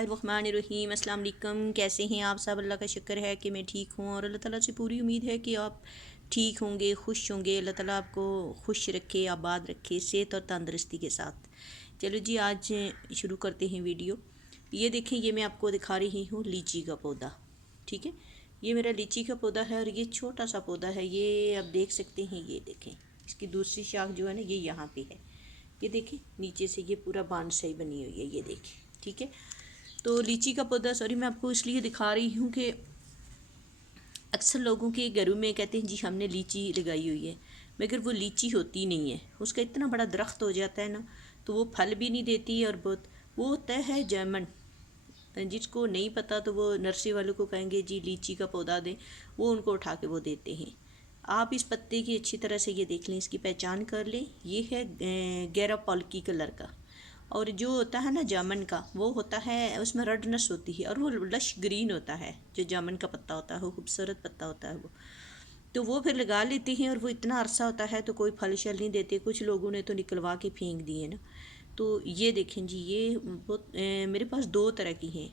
बिस्मिल्लाहिर्रहमानिर्रहीम। अस्सलाम वालेकुम। कैसे हैं आप सब? अल्लाह का शुक्र है कि मैं ठीक हूँ और अल्लाह ताला से पूरी उम्मीद है कि आप ठीक होंगे, खुश होंगे। अल्लाह ताला आपको खुश रखे, आबाद रखे, सेहत और तंदुरुस्ती के साथ। चलो जी, आज शुरू करते हैं वीडियो। ये देखें, ये मैं आपको दिखा रही हूँ लीची का पौधा। ठीक है, ये मेरा लीची का पौधा है और ये छोटा सा पौधा है। ये आप देख सकते हैं, ये देखें, इसकी दूसरी शाख जो है ना, ये यहाँ पे है। ये देखें, नीचे से ये पूरा बांडसाई बनी हुई है, ये देखें। ठीक है, तो लीची का पौधा, सॉरी, मैं आपको इसलिए दिखा रही हूँ कि अक्सर लोगों के घरों में कहते हैं जी हमने लीची लगाई हुई है, मगर वो लीची होती नहीं है। उसका इतना बड़ा दरख्त हो जाता है ना, तो वो फल भी नहीं देती। और बहुत वो होता है जामुन, जिसको नहीं पता तो वो नर्सरी वालों को कहेंगे जी लीची का पौधा दें, वो उनको उठा के वो देते हैं। आप इस पत्ते की अच्छी तरह से ये देख लें, इसकी पहचान कर लें। ये है गहरा पॉल्की कलर का। और जो होता है ना जामुन का, वो होता है उसमें रेडनेस होती है और वो लश ग्रीन होता है। जो जामुन का पत्ता होता है वो खूबसूरत पत्ता होता है वो। तो वो फिर लगा लेती हैं और वो इतना अरसा होता है तो कोई फल शल नहीं देते। कुछ लोगों ने तो निकलवा के फेंक दिए ना। तो ये देखें जी, ये बहुत मेरे पास दो तरह की हैं।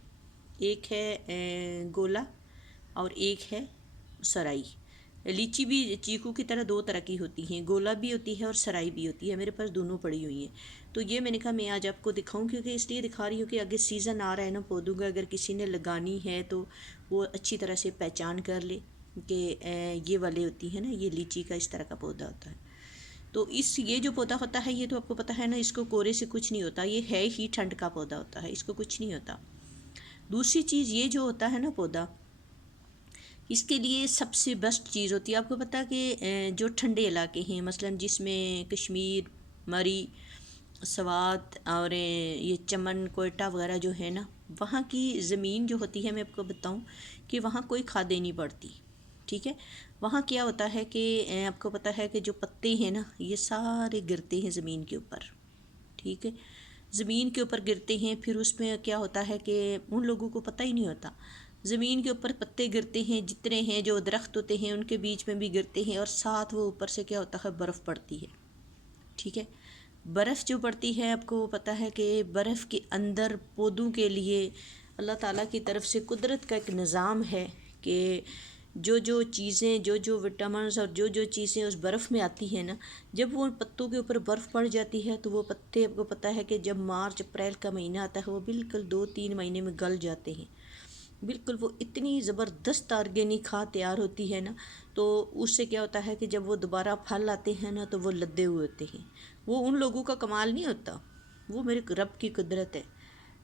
एक है गोला और एक है सराई। लीची भी चीकू की तरह दो तरह की होती हैं, गोला भी होती है और सराई भी होती है। मेरे पास दोनों पड़ी हुई हैं। तो ये मैंने कहा मैं आज आपको दिखाऊं, क्योंकि इसलिए दिखा रही हूँ कि आगे सीज़न आ रहा है ना पौधों का, अगर किसी ने लगानी है तो वो अच्छी तरह से पहचान कर ले कि ये वाले होती है ना, ये लीची का इस तरह का पौधा होता है। तो ये जो पौधा होता है, ये तो आपको पता है ना, इसको कोरे से कुछ नहीं होता। ये है ही ठंड का पौधा होता है, इसको कुछ नहीं होता। दूसरी चीज़, ये जो होता है ना पौधा, इसके लिए सबसे बेस्ट चीज़ होती है, आपको पता है कि जो ठंडे इलाके हैं, मसलन जिसमें कश्मीर, मरी, सवात और ये चमन, कोयटा वगैरह जो है ना, वहाँ की ज़मीन जो होती है, मैं आपको बताऊँ कि वहाँ कोई खादें नहीं पड़ती। ठीक है, वहाँ क्या होता है कि आपको पता है कि जो पत्ते हैं ना, ये सारे गिरते हैं ज़मीन के ऊपर। ठीक है, ज़मीन के ऊपर गिरते हैं। फिर उसमें क्या होता है कि उन लोगों को पता ही नहीं होता, ज़मीन के ऊपर पत्ते गिरते हैं, जितने हैं जो दरख्त होते हैं उनके बीच में भी गिरते हैं, और साथ वो ऊपर से क्या होता है, बर्फ़ पड़ती है। ठीक है, बर्फ़ जो पड़ती है, आपको पता है कि बर्फ़ के अंदर पौधों के लिए अल्लाह ताला की तरफ से कुदरत का एक निज़ाम है कि जो जो चीज़ें, जो जो विटामिन्स और जो जो चीज़ें उस बर्फ़ में आती हैं ना, जब वो पत्तों के ऊपर बर्फ़ पड़ जाती है तो वो पत्ते, आपको पता है कि जब मार्च अप्रैल का महीना आता है, वो बिल्कुल 2-3 महीने में गल जाते हैं। बिल्कुल वो इतनी ज़बरदस्त ऑर्गेनिक खाद तैयार होती है ना, तो उससे क्या होता है कि जब वो दोबारा फल आते हैं ना, तो वो लद्दे हुए होते हैं। वो उन लोगों का कमाल नहीं होता, वो मेरे रब की कुदरत है।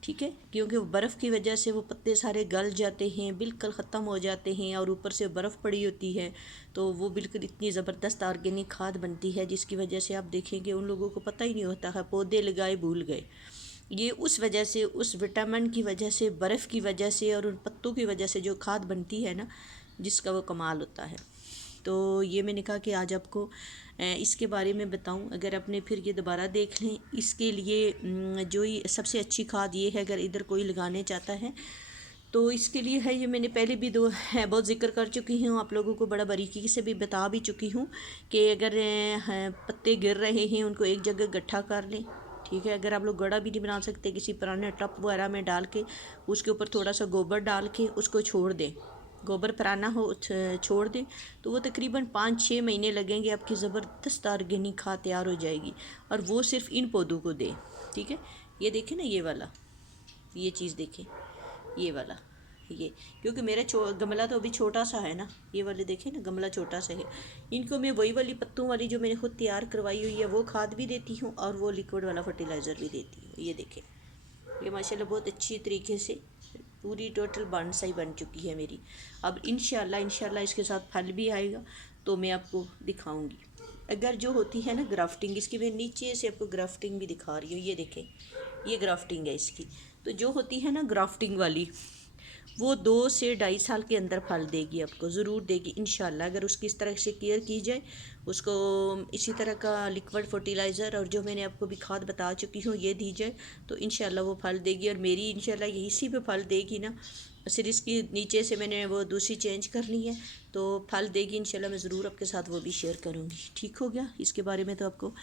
ठीक है, क्योंकि वो बर्फ़ की वजह से वो पत्ते सारे गल जाते हैं, बिल्कुल ख़त्म हो जाते हैं, और ऊपर से बर्फ़ पड़ी होती है, तो वो बिल्कुल इतनी ज़बरदस्त ऑर्गेनिक खाद बनती है, जिसकी वजह से आप देखेंगे उन लोगों को पता ही नहीं होता है, पौधे लगाए भूल गए। ये उस वजह से, उस विटामिन की वजह से, बर्फ़ की वजह से और उन पत्तों की वजह से जो खाद बनती है ना, जिसका वो कमाल होता है। तो ये मैंने कहा कि आज आपको इसके बारे में बताऊं। अगर आपने फिर ये दोबारा देख लें, इसके लिए जो ही सबसे अच्छी खाद ये है, अगर इधर कोई लगाने चाहता है तो इसके लिए है, ये मैंने पहले भी दो है बहुत ज़िक्र कर चुकी हूँ, आप लोगों को बड़ा बारीकी से भी बता भी चुकी हूँ कि अगर पत्ते गिर रहे हैं उनको एक जगह इकट्ठा कर लें। ठीक है, अगर आप लोग गड़ा भी नहीं बना सकते, किसी पुराने टप वगैरह में डाल के उसके ऊपर थोड़ा सा गोबर डाल के उसको छोड़ दें, गोबर पुराना हो छोड़ दें, तो वो तकरीबन 5-6 महीने लगेंगे, आपकी ज़बरदस्त ऑर्गेनिक खाद तैयार हो जाएगी। और वो सिर्फ इन पौधों को दें। ठीक है, ये देखें ना, ये वाला, ये चीज़ देखें, ये वाला, ये, क्योंकि मेरा गमला तो अभी छोटा सा है ना, ये वाले देखें ना, गमला छोटा सा है। इनको मैं वही वाली पत्तों वाली जो मैंने खुद तैयार करवाई हुई है वो खाद भी देती हूँ और वो लिक्विड वाला फर्टिलाइज़र भी देती हूँ। ये देखें, ये माशाल्लाह बहुत अच्छी तरीके से पूरी टोटल बानसाई बन चुकी है मेरी। अब इंशाल्लाह इसके साथ फल भी आएगा तो मैं आपको दिखाऊंगी। अगर जो होती है ना ग्राफ्टिंग, इसकी मैं नीचे से आपको ग्राफ्टिंग भी दिखा रही हूँ, ये देखें, ये ग्राफ्टिंग है इसकी। तो जो होती है ना ग्राफ्टिंग वाली, वो 2 से 2.5 साल के अंदर फल देगी, आपको ज़रूर देगी इंशाल्लाह, अगर उसकी इस तरह से केयर की जाए। उसको इसी तरह का लिक्विड फर्टिलाइज़र और जो मैंने आपको भी खाद बता चुकी हूँ ये दी जाए, तो इंशाल्लाह वो फल देगी। और मेरी इंशाल्लाह यही इसी पे फल देगी ना, सिर्फ इसकी नीचे से मैंने वो दूसरी चेंज कर ली है, तो फल देगी इंशाल्लाह। मैं ज़रूर आपके साथ वो भी शेयर करूँगी। ठीक हो गया, इसके बारे में तो आपको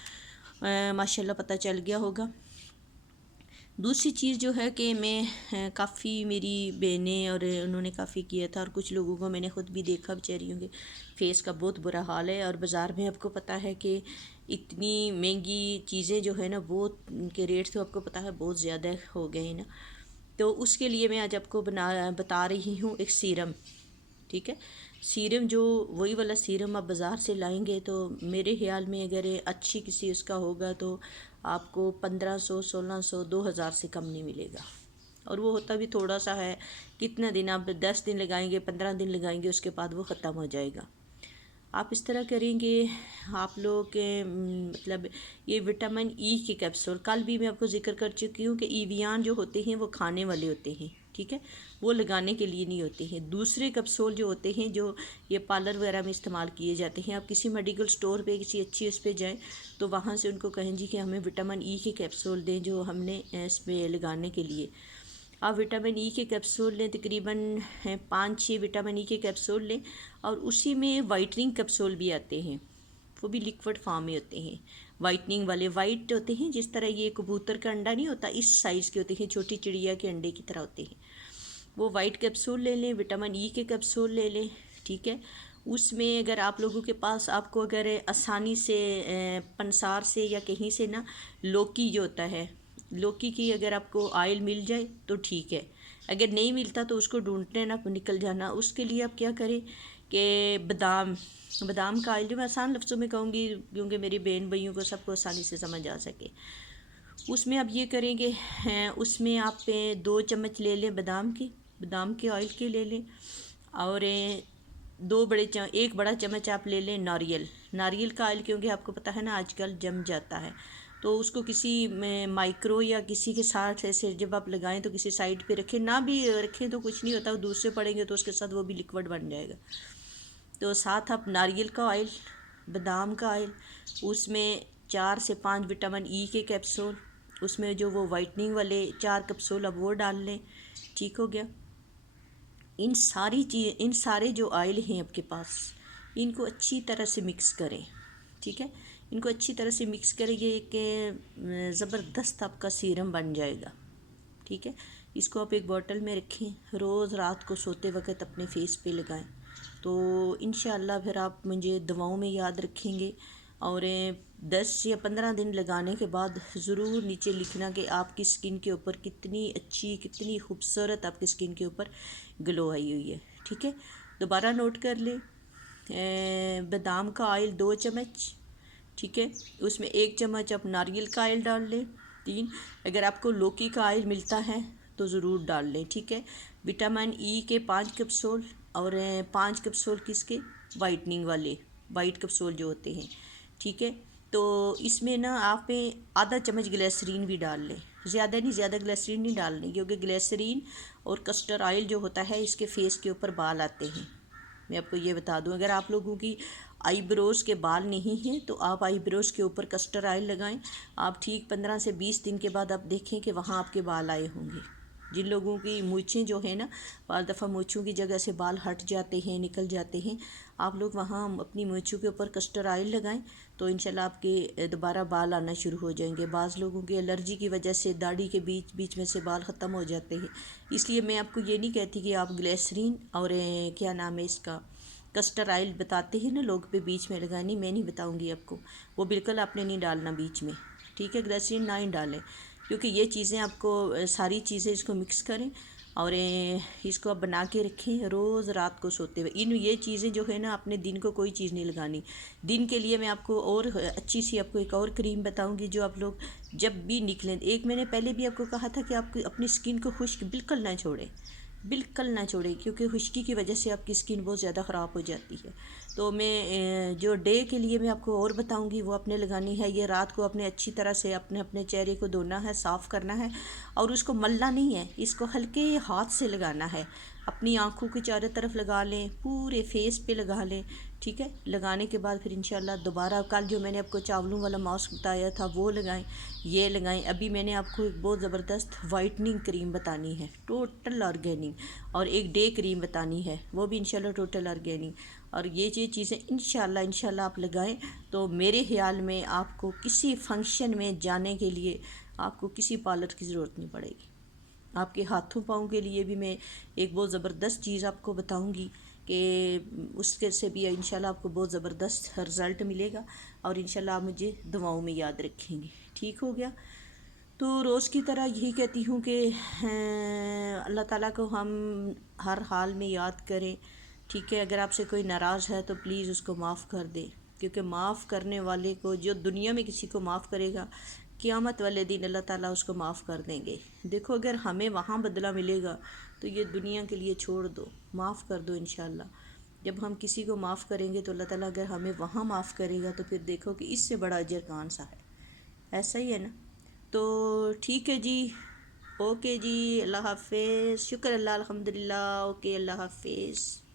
माशाल्लाह पता चल गया होगा। दूसरी चीज़ जो है कि मैं काफ़ी मेरी बहनें और उन्होंने काफ़ी किया था, और कुछ लोगों को मैंने ख़ुद भी देखा बेचारियों के फेस का बहुत बुरा हाल है। और बाज़ार में आपको पता है कि इतनी महंगी चीज़ें जो है ना, बहुत उनके रेट तो आपको पता है बहुत ज़्यादा हो गए हैं ना। तो उसके लिए मैं आज आपको बता रही हूँ एक सीरम। ठीक है, सीरम जो वही वाला सीरम आप बाज़ार से लाएंगे तो मेरे ख्याल में अगर अच्छी किसी उसका होगा तो आपको 1500, 1600, 2000 से कम नहीं मिलेगा। और वो होता भी थोड़ा सा है, कितना दिन आप 10 दिन लगाएंगे, 15 दिन लगाएंगे, उसके बाद वो ख़त्म हो जाएगा। आप इस तरह करेंगे, आप लोग के मतलब ये विटामिन ई के कैप्सूल कल भी मैं आपको ज़िक्र कर चुकी हूँ कि ईवियान जो होते हैं वो खाने वाले होते हैं। ठीक है, वो लगाने के लिए नहीं होते हैं। दूसरे कैप्सूल जो होते हैं जो ये पार्लर वगैरह में इस्तेमाल किए जाते हैं, आप किसी मेडिकल स्टोर पे किसी अच्छी उस पर जाएँ तो वहाँ से उनको कहें जी कि हमें विटामिन ई के कैप्सूल दें जो हमने इस पर लगाने के लिए। आप विटामिन ई के कैप्सूल लें, तकरीबन 5-6 विटामिन ई के कैप्सूल लें। और उसी में वाइटनिंग कैप्सूल भी आते हैं, वो भी लिक्विड फॉर्म में होते हैं। वाइटनिंग वाले वाइट होते हैं, जिस तरह ये कबूतर का अंडा नहीं होता, इस साइज़ के होते हैं, छोटी चिड़िया के अंडे की तरह होते हैं। वो वाइट कैप्सूल ले लें, विटामिन ई के कैप्सूल ले लें। ठीक है, उसमें अगर आप लोगों के पास आपको अगर आसानी से पंसार से या कहीं से ना लौकी जो होता है, लौकी की अगर आपको ऑयल मिल जाए तो ठीक है, अगर नहीं मिलता तो उसको ढूंढने ना निकल जाना। उसके लिए आप क्या करें कि बादाम बादाम का ऑयल, जो मैं आसान लफ्ज़ों में कहूँगी क्योंकि मेरी बहन भाइयों को सबको आसानी से समझ आ सके, उसमें आप ये करेंगे, उसमें आप 2 चम्मच ले लें बादाम के ऑयल के ले लें। और एक बड़ा चम्मच आप ले लें नारियल का ऑयल, क्योंकि आपको पता है ना आजकल जम जाता है, तो उसको किसी माइक्रो या किसी के साथ ऐसे जब आप लगाएं तो किसी साइड पे रखें, ना भी रखें तो कुछ नहीं होता, वो दूसरे पड़ेंगे तो उसके साथ वो भी लिक्विड बन जाएगा। तो साथ आप नारियल का ऑयल, बादाम का ऑयल, उसमें 4 से 5 विटामिन ई के कैप्सूल, उसमें जो वो वाइटनिंग वाले 4 कैप्सूल अब वो डाल लें। ठीक हो गया। इन सारे जो ऑयल हैं आपके पास, इनको अच्छी तरह से मिक्स करें। ठीक है, इनको अच्छी तरह से मिक्स करेंगे कि ज़बरदस्त आपका सीरम बन जाएगा। ठीक है, इसको आप एक बोतल में रखें, रोज़ रात को सोते वक्त अपने फेस पे लगाएं, तो इंशाअल्लाह फिर आप मुझे दुआओं में याद रखेंगे। और 10 या 15 दिन लगाने के बाद ज़रूर नीचे लिखना कि आपकी स्किन के ऊपर कितनी अच्छी, कितनी खूबसूरत आपकी स्किन के ऊपर ग्लो आई हुई है। ठीक है, दोबारा नोट कर ले, बादाम का ऑयल 2 चम्मच। ठीक है, उसमें 1 चम्मच आप नारियल का ऑयल डाल लें। 3, अगर आपको लौकी का ऑयल मिलता है तो ज़रूर डाल लें। ठीक है, विटामिन ई के 5 कैप्सूल, और 5 कैप्सूल किसके, वाइटनिंग वाले वाइट कैप्सूल जो होते हैं। ठीक है, तो इसमें ना आप आधा चम्मच ग्लिसरीन भी डाल लें, ज़्यादा ग्लिसरीन नहीं डालनी, क्योंकि ग्लिसरीन और कस्टर्ड ऑयल जो होता है इसके फेस के ऊपर बाल आते हैं। मैं आपको ये बता दूं, अगर आप लोगों की आईब्रोज़ के बाल नहीं हैं तो आप आईब्रोज़ के ऊपर कस्टर्ड ऑयल लगाएं। आप ठीक 15 से 20 दिन के बाद आप देखें कि वहाँ आपके बाल आए होंगे। जिन लोगों की मूँछें जो है ना, बार दफ़ा मूँछों की जगह से बाल हट जाते हैं, निकल जाते हैं, आप लोग वहाँ अपनी मूँछों के ऊपर कस्टर्ड ऑयल लगाएं तो इंशाल्लाह आपके दोबारा बाल आना शुरू हो जाएंगे। बाज़ लोगों की एलर्जी की वजह से दाढ़ी के बीच बीच में से बाल ख़त्म हो जाते हैं, इसलिए मैं आपको ये नहीं कहती कि आप ग्लिसरीन और क्या नाम है इसका, कस्टर्ड ऑयल बताते हैं ना लोग पे बीच में लगानी, मैं नहीं बताऊंगी आपको, वो बिल्कुल आपने नहीं डालना बीच में। ठीक है, ग्लिसरीन ना ही डालें, क्योंकि ये चीज़ें आपको सारी चीज़ें इसको मिक्स करें और इसको आप बना के रखें रोज़ रात को सोते हुए। ये चीज़ें जो है ना, अपने दिन को कोई चीज़ नहीं लगानी। दिन के लिए मैं आपको और अच्छी सी आपको एक और क्रीम बताऊंगी जो आप लोग जब भी निकलें, एक मैंने पहले भी आपको कहा था कि आप अपनी स्किन को खुश्क बिल्कुल ना छोड़ें, बिल्कुल ना छोड़ें, क्योंकि खुश्की की वजह से आपकी स्किन बहुत ज़्यादा ख़राब हो जाती है। तो मैं जो डे के लिए मैं आपको और बताऊंगी वो आपने लगानी है। ये रात को अपने अच्छी तरह से अपने अपने चेहरे को धोना है, साफ़ करना है, और उसको मलना नहीं है, इसको हल्के हाथ से लगाना है। अपनी आँखों के चारों तरफ लगा लें, पूरे फेस पे लगा लें। ठीक है, लगाने के बाद फिर इंशाल्लाह दोबारा कल जो मैंने आपको चावलों वाला मास्क बताया था वो लगाएं, ये लगाएं। अभी मैंने आपको एक बहुत ज़बरदस्त वाइटनिंग क्रीम बतानी है, टोटल ऑर्गेनिक, और एक डे क्रीम बतानी है, वो भी इंशाल्लाह टोटल ऑर्गेनिक। और ये चीज़ें इंशाल्लाह आप लगाएं तो मेरे ख्याल में आपको किसी फंक्शन में जाने के लिए आपको किसी पार्लर की ज़रूरत नहीं पड़ेगी। आपके हाथों पाँव के लिए भी मैं एक बहुत ज़बरदस्त चीज़ आपको बताऊंगी कि उसके से भी इंशाल्लाह आपको बहुत ज़बरदस्त रिज़ल्ट मिलेगा और इंशाल्लाह आप मुझे दुआओं में याद रखेंगे। ठीक हो गया। तो रोज़ की तरह यही कहती हूँ कि अल्लाह ताला को हम हर हाल में याद करें। ठीक है, अगर आपसे कोई नाराज़ है तो प्लीज़ उसको माफ़ कर दे, क्योंकि माफ़ करने वाले को, जो दुनिया में किसी को माफ़ करेगा, क़यामत वाले दिन अल्लाह ताला उसको माफ़ कर देंगे। देखो, अगर हमें वहाँ बदला मिलेगा तो ये दुनिया के लिए छोड़ दो, माफ़ कर दो इंशाल्लाह। जब हम किसी को माफ़ करेंगे तो अल्लाह ताला अगर हमें वहाँ माफ़ करेगा तो फिर देखो कि इससे बड़ा अजर कौन सा है। ऐसा ही है ना। तो ठीक है जी। ओके जी, अल्लाह हाफिज़। शुक्र अल्लाह, अल्हम्दुलिल्लाह। ओके, अल्लाह हाफिज़।